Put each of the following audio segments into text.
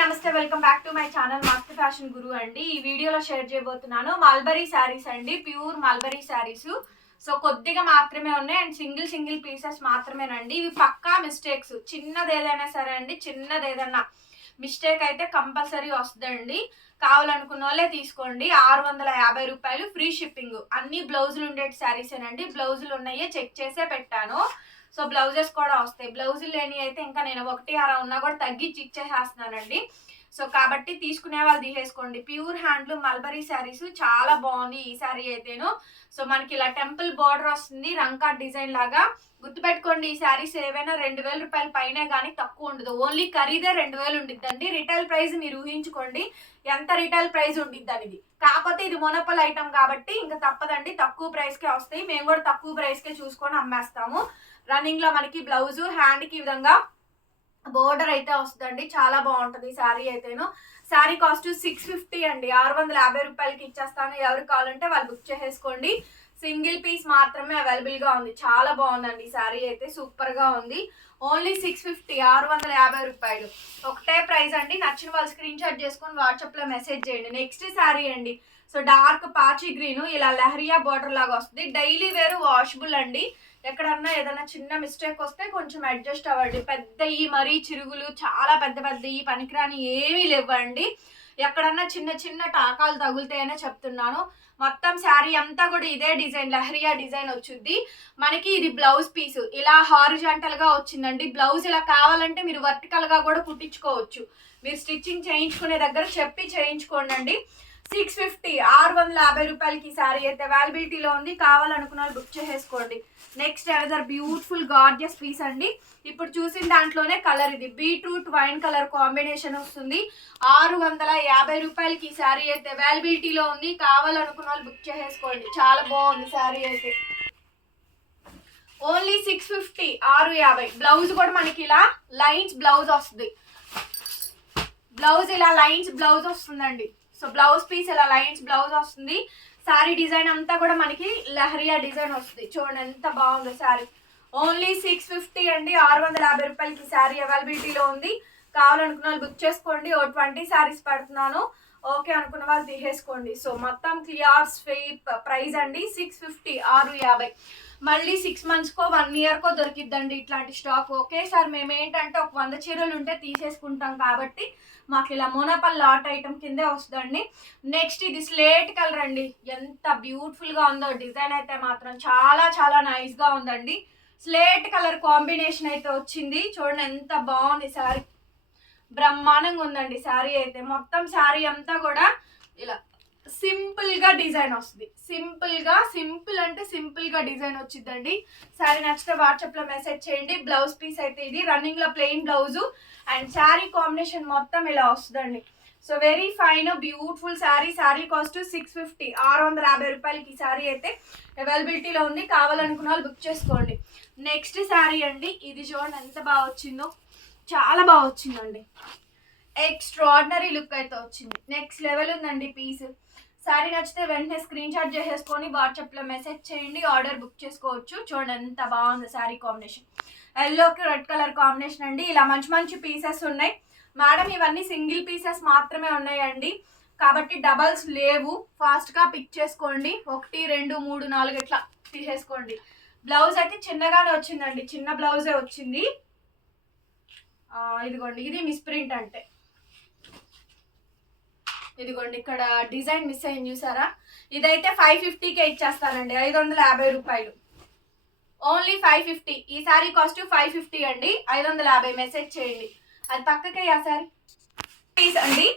నమస్తే welcome back to my channel మస్త్ fashion గురు అండి. ఈ వీడియోలో షేర్ చేయబోతున్నాను మల్బరీ శారీస్ అండి ప్యూర్ మల్బరీ శారీస్. సో కొద్దిగా మాత్రమే ఉన్నాయి అండ్ సింగిల్ సింగిల్ పీసెస్ మాత్రమేనండి. ఇవి పక్కా మిస్టేక్స్ చిన్నది ఏదైనా సరే అండి చిన్నది ఏదైనా మిస్టేక్ అయితే కంపల్సరీ వస్తుందండి. కావాలనుకున్న వాళ్ళే తీసుకోండి. ఆరు వందల యాభై రూపాయలు ఫ్రీ షిప్పింగ్ అన్ని బ్లౌజులు ఉండే శారీసేనండి. బ్లౌజులు ఉన్నాయే చెక్ చేసే పెట్టాను. సో బ్లౌజెస్ కూడా వస్తాయి. బ్లౌజులు లేని అయితే ఇంకా నేను ఒకటి అర ఉన్నా కూడా తగ్గించి ఇచ్చేసేస్తున్నానండి. సో కాబట్టి తీసుకునే వాళ్ళు తీసేసుకోండి. ప్యూర్ హ్యాండ్లూమ్ మల్బరీ శారీస్ చాలా బాగుంది ఈ శారీ అయితేను. సో మనకి ఇలా టెంపుల్ బార్డర్ వస్తుంది రంకా డిజైన్ లాగా. గుర్తుపెట్టుకోండి ఈ శారీస్ ఏవైనా రెండు వేల రూపాయల పైనే కానీ తక్కువ ఉండదు. ఓన్లీ ఖరీదే రెండు వేలు ఉండిద్దండి. రిటైల్ ప్రైస్ మీరు ఊహించుకోండి ఎంత రిటైల్ ప్రైస్ ఉండిద్ది అనేది కాకపోతే ఇది మొనపల్ ఐటమ్ కాబట్టి ఇంకా తప్పదండి. తక్కువ ప్రైస్కే వస్తాయి. మేము కూడా తక్కువ ప్రైస్కే చూసుకొని అమ్మేస్తాము. రన్నింగ్లో మనకి బ్లౌజు హ్యాండ్కి ఈ విధంగా బోర్డర్ అయితే వస్తుందండి. చాలా బాగుంటుంది శారీ అయితేను. శారీ కాస్ట్ సిక్స్ ఫిఫ్టీ అండి. ఆరు వందల యాభై రూపాయలకి ఇచ్చేస్తాను. ఎవరికి కావాలంటే వాళ్ళు బుక్ చేసేసుకోండి. సింగిల్ పీస్ మాత్రమే అవైలబుల్గా ఉంది. చాలా బాగుందండి. ఈ శారీ అయితే సూపర్గా ఉంది. ఓన్లీ సిక్స్ ఫిఫ్టీ ఆరు వందల యాభై రూపాయలు. ఒకటే ప్రైస్ అండి. నచ్చిన వాళ్ళు స్క్రీన్ షాట్ చేసుకొని వాట్సాప్లో మెసేజ్ చేయండి. నెక్స్ట్ శారీ అండి. సో డార్క్ పాచి గ్రీన్. ఇలా లహరియా బార్డర్ లాగా వస్తుంది. డైలీ వేరు వాషబుల్ అండి. ఎక్కడన్నా ఏదైనా చిన్న మిస్టేక్ వస్తే కొంచెం అడ్జస్ట్ అవ్వండి. పెద్ద ఈ మరీ చిరుగులు చాలా పెద్ద పెద్ద ఈ పనికిరాని ఏమీ లేవండి. ఎక్కడన్నా చిన్న చిన్న టాకాలు తగులుతాయనే చెప్తున్నాను. మొత్తం శారీ అంతా కూడా ఇదే డిజైన్ లహరియా డిజైన్ వచ్చింది. మనకి ఇది బ్లౌజ్ పీస్. ఇలా హారిజాంటల్గా వచ్చిందండి. బ్లౌజ్ ఇలా కావాలంటే మీరు వర్టికల్గా కూడా కుట్టించుకోవచ్చు. మీరు స్టిచ్చింగ్ చేయించుకునే దగ్గర చెప్పి చేయించుకోండి సిక్స్ ఫిఫ్టీ ఆరు వందల యాభై రూపాయలకి శారీ అయితే అవైలబిలిటీలో ఉంది. కావాలనుకున్న వాళ్ళు బుక్ చేసేసుకోండి. Next another beautiful gorgeous piece అండి? ఇప్పుడు చూసిన దాంట్లోనే కలర్ ఇది. బీట్రూట్ వైన్ కలర్ కాంబినేషన్ వస్తుంది. ఆరు వందల యాభై రూపాయలకి శారీ అయితే అవైలబిలిటీలో ఉంది. కావాలనుకున్న వాళ్ళు బుక్ చేసేసుకోండి. చాలా బాగుంది శారీ అయితే. ఓన్లీ సిక్స్ ఫిఫ్టీ ఆరు యాభై. బ్లౌజ్ కూడా మనకి ఇలా లైన్స్ బ్లౌజ్ వస్తుంది. బ్లౌజ్ ఇలా లైన్స్ బ్లౌజ్ వస్తుందండి. సో బ్లౌజ్ పీస్ ఇలా లైన్స్ బ్లౌజ్ వస్తుంది. శారీ డిజైన్ అంతా కూడా మనకి లహరియా డిజైన్ వస్తుంది. చూడండి ఎంత బాగుందో శారీ ఓన్లీ సిక్స్ ఫిఫ్టీ అండి. ఆరు వందల యాభై రూపాయలకి శారీ అవైలబిలిటీలో ఉంది. కావాలనుకున్న వాళ్ళు బుక్ చేసుకోండి. ఓ ట్వంటీ శారీస్ పెడుతున్నాను. ఓకే అనుకున్న వాళ్ళు తీసేసుకోండి. సో మొత్తం క్లియర్స్ ఫేప్ ప్రైస్ అండి. సిక్స్ ఫిఫ్టీ ఆరు యాభై. మళ్ళీ సిక్స్ మంత్స్కో వన్ ఇయర్కో దొరికిద్దండి ఇట్లాంటి స్టాక్. ఓకే సార్ మేము ఏంటంటే ఒక వంద చీరలు ఉంటే తీసేసుకుంటాం కాబట్టి మాకు ఇలా మోనపల్ లాట్ ఐటమ్ కిందే వస్తుందండి. నెక్స్ట్ ఇది స్లేట్ కలర్ అండి. ఎంత బ్యూటిఫుల్గా ఉందో డిజైన్ అయితే మాత్రం చాలా చాలా నైస్గా ఉందండి. స్లేట్ కలర్ కాంబినేషన్ అయితే వచ్చింది. చూడండి ఎంత బాగుంది శారీ బ్రహ్మాండంగా ఉందండి శారీ అయితే. మొత్తం శారీ అంతా కూడా ఇలా సింపుల్గా డిజైన్ వస్తుంది. సింపుల్గా సింపుల్ అంటే సింపుల్గా డిజైన్ వచ్చిందండి శారీ నచ్చితే వాట్సాప్లో మెసేజ్ చేయండి. బ్లౌజ్ పీస్ అయితే ఇది. రన్నింగ్లో plain blouse. And sari combination మొత్తం ఇలా వస్తుందండి. So very fine beautiful sari. Sari cost six fifty. ఆరు వందల యాభై రూపాయలకి ఈ శారీ అయితే అవైలబిలిటీలో ఉంది. కావాలనుకున్న వాళ్ళు బుక్ చేసుకోండి. నెక్స్ట్ శారీ అండి. ఇది చూడండి ఎంత బాగా వచ్చిందో. చాలా బాగా వచ్చిందండి. ఎక్స్ట్రాడినరీ లుక్ అయితే వచ్చింది. నెక్స్ట్ లెవెల్ ఉందండి పీస్ శారీ నచ్చితే వెంటనే స్క్రీన్ షాట్ చేసేసుకొని వాట్సాప్లో మెసేజ్ చేయండి ఆర్డర్ బుక్ చేసుకోవచ్చు. చూడండి ఎంత బాగుంది శారీ కాంబినేషన్ ఎల్లోకి రెడ్ కలర్ కాంబినేషన్ అండి. ఇలా మంచి మంచి పీసెస్ ఉన్నాయి. మేడం ఇవన్నీ సింగిల్ పీసెస్ మాత్రమే ఉన్నాయండి. కాబట్టి డబల్స్ లేవు. ఫాస్ట్గా పిక్ చేసుకోండి. ఒకటి రెండు మూడు నాలుగు ఇట్లా తీసేసుకోండి. బ్లౌజ్ అయితే చిన్నగానే వచ్చిందండి. చిన్న బ్లౌజే వచ్చింది. ఇదిగోండి ఇది మిస్ ప్రింట్ అంటే. ఇదిగోండి ఇక్కడ డిజైన్ మిస్ అయింది చూసారా? ఇదైతే ఫైవ్ ఫిఫ్టీకే ఇచ్చేస్తానండి ఐదు వందల యాభై రూపాయలు. Only five fifty. ఈ సారీ కాస్ట్ ఫైవ్ ఫిఫ్టీ అండి ఐదు వందల యాభై మెసేజ్ చేయండి. అది పక్కకే ఆ సారీ. ప్లీజ్ అండి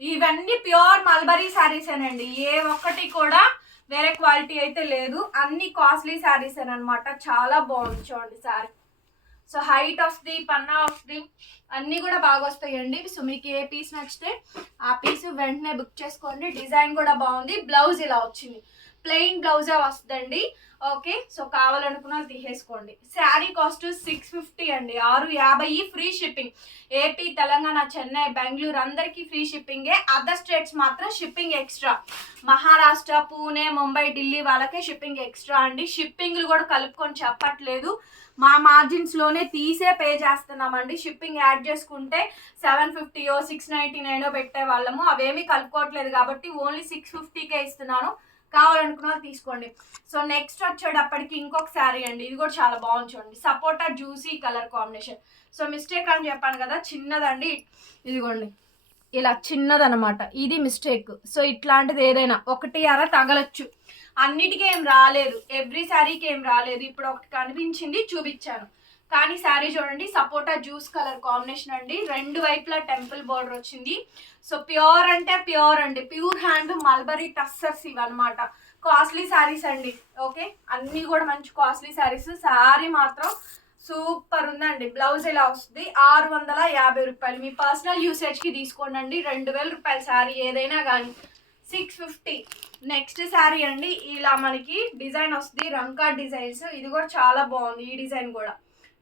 ఇవన్నీ ప్యూర్ మల్బరీ శారీసేనండి ఏ ఒక్కటి కూడా వేరే క్వాలిటీ అయితే లేదు అన్ని కాస్ట్లీ శారీస్ అనమాట చాలా బాగుంది చూడండి sari. So height of the Panna of the అన్నీ కూడా బాగా వస్తాయండి. సో మీకు ఏ పీస్ నచ్చితే ఆ పీస్ వెంటనే బుక్ చేసుకోండి. డిజైన్ కూడా బాగుంది. బ్లౌజ్ ఇలా వచ్చింది. ప్లెయిన్ బ్లౌజే వస్తుందండి. ఓకే సో కావాలనుకున్న తీసేసుకోండి. శారీ కాస్ట్ సిక్స్ ఫిఫ్టీ అండి. ఆరు యాభై free shipping AP Telangana Chennai Bengaluru అందరికీ ఫ్రీ షిప్పింగే అదర్ స్టేట్స్ మాత్రం షిప్పింగ్ ఎక్స్ట్రా మహారాష్ట్ర పూణే ముంబై ఢిల్లీ వాళ్ళకే షిప్పింగ్ ఎక్స్ట్రా అండి. షిప్పింగ్లు కూడా కలుపుకొని చెప్పట్లేదు. మా మార్జిన్స్లోనే తీసే పే చేస్తున్నామండి. షిప్పింగ్ యాడ్ చేసుకుంటే సెవెన్ ఫిఫ్టీయో సిక్స్ నైన్టీ నైనో పెట్టే వాళ్ళము. అవేమీ కలుపుకోవట్లేదు కాబట్టి ఓన్లీ సిక్స్ ఫిఫ్టీకే ఇస్తున్నాను. కావాలనుకున్న వాళ్ళు తీసుకోండి. సో నెక్స్ట్ వచ్చేటప్పటికి ఇంకొక శారీ అండి. ఇది కూడా చాలా బాగుంది చూడండి. సపోటా juicy colour combination so mistake అని చెప్పాను కదా చిన్నదండి. ఇదిగోండి. ఇలా చిన్నదనమాట ఇది మిస్టేక్ సో ఇట్లాంటిది ఏదైనా ఒకటి అర తగలచ్చు. అన్నిటికీ ఏం రాలేదు. ఎవ్రీ శారీకి ఏం రాలేదు. ఇప్పుడు ఒకటి కనిపించింది చూపించాను. కానీ శారీ చూడండి సపోటా జ్యూస్ కలర్ కాంబినేషన్ అండి. రెండు వైపులా టెంపుల్ బోర్డర్ వచ్చింది. సో ప్యూర్ అంటే ప్యూర్ అండి. ప్యూర్ హ్యాండ్ మల్బరీ టస్సర్స్ ఇవన్నమాట. కాస్ట్లీ శారీస్ అండి. ఓకే అన్నీ కూడా మంచి కాస్ట్లీ శారీస్ శారీ మాత్రం సూపర్ ఉందండి. బ్లౌజ్ ఎలా వస్తుంది? ఆరు వందల యాభై రూపాయలు. మీ పర్సనల్ యూసేజ్కి తీసుకోండి రెండు వేల రూపాయల శారీ ఏదైనా కానీ. Six fifty. నెక్స్ట్ శారీ అండి ఇలా మనకి డిజైన్ వస్తుంది. రంకా డిజైన్స్. ఇది కూడా చాలా బాగుంది ఈ డిజైన్ కూడా.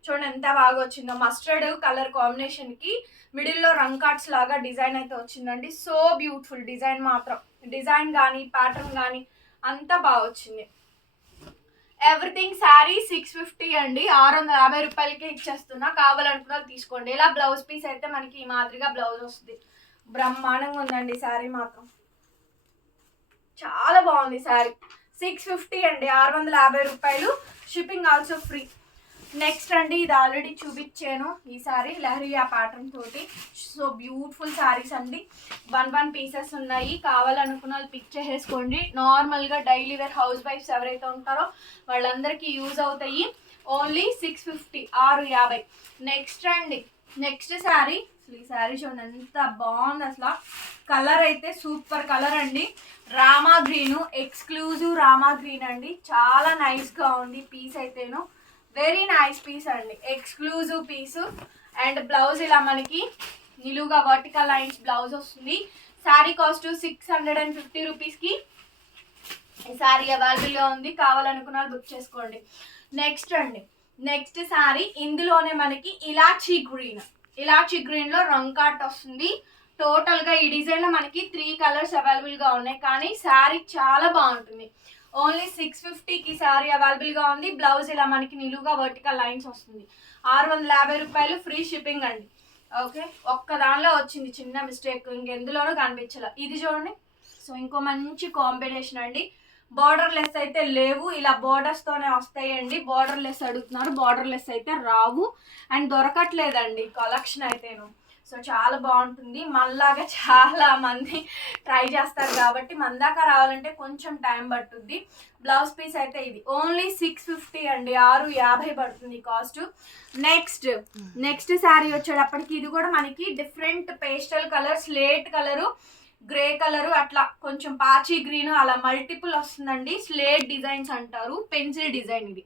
చూడండి ఎంత బాగా వచ్చిందో. మస్టర్డ్ కలర్ కాంబినేషన్కి మిడిల్లో రంకాట్స్ లాగా డిజైన్ అయితే వచ్చిందండి. సో బ్యూటిఫుల్ డిజైన్ మాత్రం. డిజైన్ కానీ ప్యాటర్న్ కానీ అంతా బాగా వచ్చింది. ఎవ్రీథింగ్ శారీ సిక్స్ ఫిఫ్టీ అండి. ఆరు వందల యాభై రూపాయలకే ఇచ్చేస్తున్నా. కావాలనుకున్న తీసుకోండి. ఇలా బ్లౌజ్ పీస్ అయితే మనకి ఈ మాదిరిగా బ్లౌజ్ వస్తుంది. బ్రహ్మాండంగా ఉందండి శారీ మాత్రం. చాలా బాగుంది శారీ సిక్స్ ఫిఫ్టీ అండి ఆరు వందల యాభై రూపాయలు. షిప్పింగ్ ఆల్సో ఫ్రీ నెక్స్ట్ అండి ఇది ఆల్రెడీ చూపించాను ఈ సారీ లహరియా ప్యాటర్న్ తోటి. సో బ్యూటిఫుల్ శారీస్ అండి. వన్ వన్ పీసెస్ ఉన్నాయి. కావాలనుకున్న వాళ్ళు పిక్ చేసేసుకోండి. నార్మల్గా డైలీ వేర్ హౌస్ వైఫ్స్ ఎవరైతే ఉంటారో వాళ్ళందరికీ యూజ్ అవుతాయి. ఓన్లీ సిక్స్ ఫిఫ్టీ ఆరు యాభై. నెక్స్ట్ అండి. నెక్స్ట్ శారీ అసలు ఈ శారీ చూడండి ఎంత బాగుంది అసలు. కలర్ అయితే సూపర్ కలర్ అండి. Rama green exclusive Rama green అండి. చాలా నైస్గా ఉంది పీస్ అయితేను. వెరీ నైస్ పీస్ అండి. ఎక్స్క్లూజివ్ పీస్ అండ్ బ్లౌజ్ ఇలా మనకి నిలువుగా వర్టికల్ లైన్స్ బ్లౌజ్ వస్తుంది. Sari cost six hundred and fifty రూపీస్కి ఈ శారీ అవైలబుల్గా ఉంది. కావాలనుకున్న బుక్ చేసుకోండి. నెక్స్ట్ అండి. నెక్స్ట్ శారీ ఇందులోనే మనకి ఇలాచీ గ్రీన్ ఇలాచీ గ్రీన్లో కార్ట్ వస్తుంది. టోటల్గా ఈ డిజైన్లో మనకి త్రీ కలర్స్ అవైలబుల్గా ఉన్నాయి. కానీ శారీ చాలా బాగుంటుంది. ఓన్లీ సిక్స్ ఫిఫ్టీకి శారీ అవైలబుల్గా ఉంది. బ్లౌజ్ ఇలా మనకి నిలువుగా వర్టికల్ లైన్స్ వస్తుంది. ఆరు వందల యాభై రూపాయలు ఫ్రీ షిప్పింగ్ అండి. ఓకే ఒక్క దానిలో వచ్చింది చిన్న మిస్టేక్ ఇంకెందులోనూ కనిపించలే. ఇది చూడండి. సో ఇంకో మంచి కాంబినేషన్ అండి. బార్డర్ లెస్ అయితే లేవు. ఇలా borders తోనే వస్తాయండి. బార్డర్ లెస్ అడుగుతున్నారు. బార్డర్ లెస్ అయితే రావు. అండ్ దొరకట్లేదండి కలెక్షన్ అయితేను. సో చాలా బాగుంటుంది. మనలాగా చాలా మంది ట్రై చేస్తారు కాబట్టి మన దాకా రావాలంటే కొంచెం టైం పట్టుద్ది. బ్లౌజ్ పీస్ అయితే ఇది. ఓన్లీ సిక్స్ ఫిఫ్టీ అండి. ఆరు యాభై పడుతుంది కాస్ట్ నెక్స్ట్ నెక్స్ట్ శారీ వచ్చేటప్పటికి ఇది కూడా మనకి different pastel colour slate colour grey colour అట్లా కొంచెం పాచి గ్రీన్ అలా మల్టిపుల్ వస్తుందండి. స్లేట్ డిజైన్స్ అంటారు. పెన్సిల్ డిజైన్ ఇది.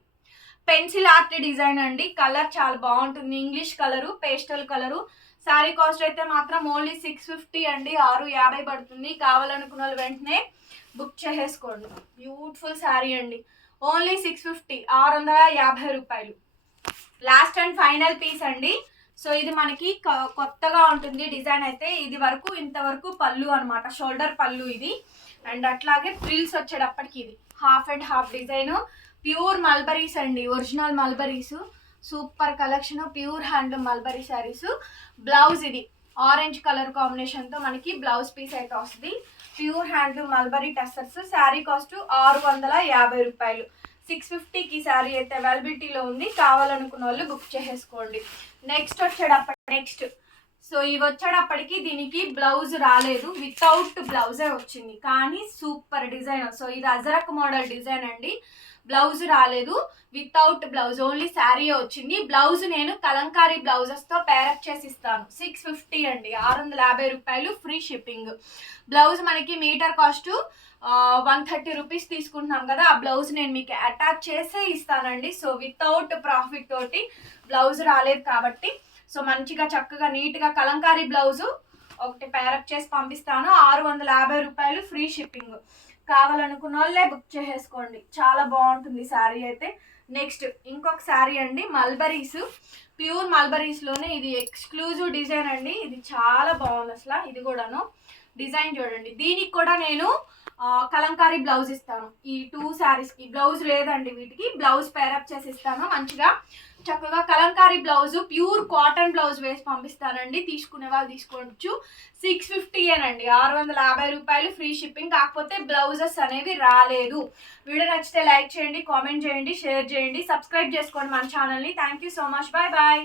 పెన్సిల్ ఆర్ట్ డిజైన్ అండి. కలర్ చాలా బాగుంటుంది. English colour pastel colour. Sari cost అయితే మాత్రం ఓన్లీ సిక్స్ ఫిఫ్టీ అండి. ఆరు యాభై పడుతుంది. కావాలనుకున్న వాళ్ళు వెంటనే బుక్ చేసేసుకోండి. బ్యూటిఫుల్ శారీ అండి. Only six fifty. ఆరు వందల యాభై రూపాయలు. లాస్ట్ అండ్ ఫైనల్ పీస్ అండి. సో ఇది మనకి కొత్తగా ఉంటుంది డిజైన్ అయితే ఇది వరకు ఇంతవరకు పళ్ళు అనమాట షోల్డర్ పళ్ళు ఇది. అండ్ అట్లాగే ఫ్రిల్స్ వచ్చేటప్పటికి ఇది. Half and half design. Pure mulberries అండి original mulberries. Super collection pure hand mulberry saris. Blouse ఇది. ఆరెంజ్ కలర్ కాంబినేషన్తో మనకి బ్లౌజ్ పీస్ అయితే వస్తుంది. Pure hand mulberry tussars sari cost ఆరు వందల యాభై రూపాయలు. సిక్స్ ఫిఫ్టీకి శారీ అయితే అవైలబిలిటీలో ఉంది. కావాలనుకున్న వాళ్ళు బుక్ చేసేసుకోండి. నెక్స్ట్ వచ్చేటప్పటి నెక్స్ట్ సో ఇవి వచ్చేటప్పటికి దీనికి బ్లౌజ్ రాలేదు. వితౌట్ బ్లౌజే వచ్చింది. కానీ సూపర్ డిజైన్ సో ఇది అజరక్ మోడల్ డిజైన్ అండి. బ్లౌజ్ రాలేదు. వితౌట్ బ్లౌజ్ ఓన్లీ శారీ వచ్చింది. బ్లౌజ్ నేను కలంకారీ బ్లౌజెస్తో పేరప్ చేసి ఇస్తాను. సిక్స్ ఫిఫ్టీ అండి. ఆరు వందల యాభై రూపాయలు ఫ్రీ షిప్పింగ్ బ్లౌజ్ మనకి metre cost one thirty rupees తీసుకుంటున్నాం కదా. ఆ బ్లౌజ్ నేను మీకు అటాచ్ చేసే ఇస్తానండి. సో వితౌట్ ప్రాఫిట్ తోటి బ్లౌజ్ రాలేదు కాబట్టి. సో మంచిగా చక్కగా నీట్గా కలంకారీ బ్లౌజు ఒకటి పేరప్ చేసి పంపిస్తాను. ఆరు వందల యాభై రూపాయలు ఫ్రీ షిప్పింగ్ కావాలనుకున్న వాళ్ళే బుక్ చేసేసుకోండి. చాలా బాగుంటుంది శారీ అయితే. నెక్స్ట్ ఇంకొక శారీ అండి మల్బరీస్ ప్యూర్ మల్బరీస్లోనే ఇది ఎక్స్క్లూజివ్ డిజైన్ అండి. ఇది చాలా బాగుంది అసలు. ఇది కూడాను డిజైన్ చూడండి. దీనికి కూడా నేను కలంకారీ బ్లౌజ్ ఇస్తాను. ఈ టూ శారీస్కి బ్లౌజ్ లేదండి వీటికి. బ్లౌజ్ పేరప్ చేసి ఇస్తాను. మంచిగా చక్కగా kalamkari blouse pure cotton blouse వేసి పంపిస్తానండి. తీసుకునే వాళ్ళు తీసుకోవచ్చు. సిక్స్ ఫిఫ్టీ అండి ఆరు వందల యాభై రూపాయలు ఫ్రీ షిప్పింగ్. కాకపోతే బ్లౌజెస్ అనేవి రాలేదు. వీడియో నచ్చితే లైక్ చేయండి కామెంట్ చేయండి షేర్ చేయండి. సబ్స్క్రైబ్ చేసుకోండి మన ఛానల్ని. Thank you so much. Bye bye.